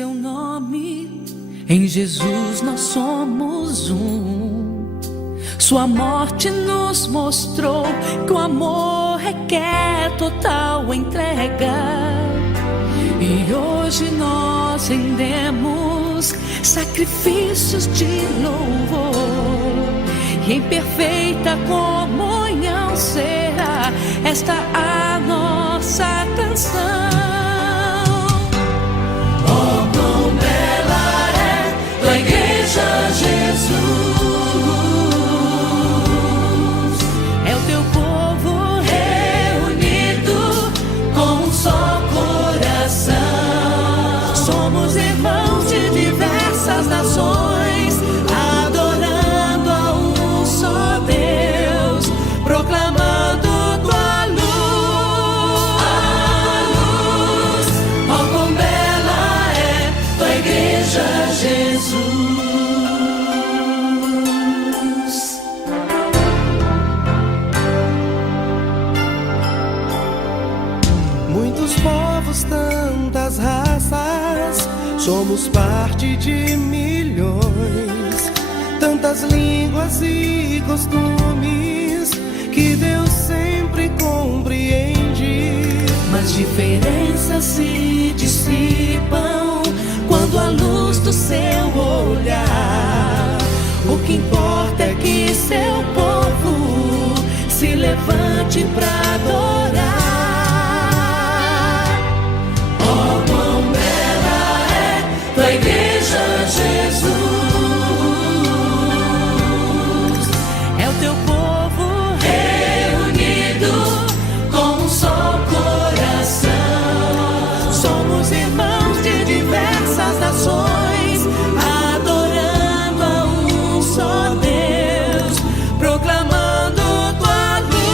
seu nome, em Jesus nós somos um. Sua morte nos mostrou que o amor requer total entrega. E hoje nós rendemos sacrifícios de louvor, e em perfeita comunhão será esta a nossa canção. Oh, quão bela é tua igreja, Jesus. É o teu povo reunido com um só coração. Somos irmãos de diversas nações, adorando a um só Deus, proclamando tua luz. Oh, quão bela é tua igreja, Jesus. Muitos povos, tantas raças, somos parte de milhões, tantas línguas e costumes que Deus sempre compreende. Mas diferenças se dissipam quando a luz do seu olhar. O que importa é que seu povo se levante pra adorar. Oh, quão bela é tua igreja, Jesus. É o teu povo reunido com um só coração. Somos irmãos de diversas nações, adorando a um só Deus, proclamando tua luz.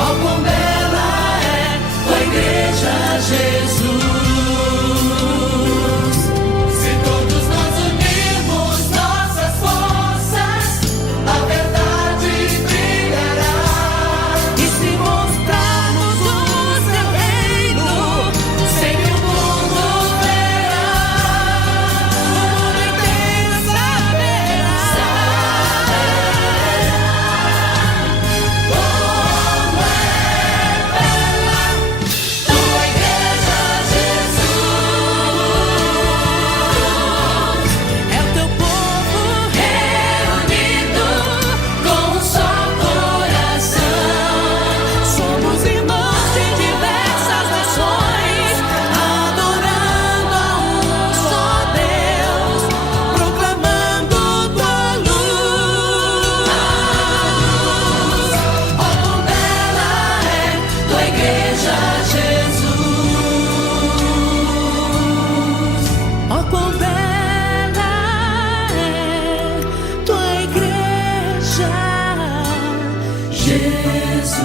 Oh, quão bela é tua igreja, Jesus. Se todos nós unirmos nossas forças, a verdade brilhará. E se mostrarmos o seu reino, sempre o mundo verá. O mundo inteiro saberá. Como é bela tua igreja, Jesus. É o teu povo reunido com um só coração. Somos irmãos de diversas nações, adorando a um só Deus, proclamando tua luz. Oh, quão bela é tua igreja, Jesus. Oh, quão bela é tua igreja, Jesus.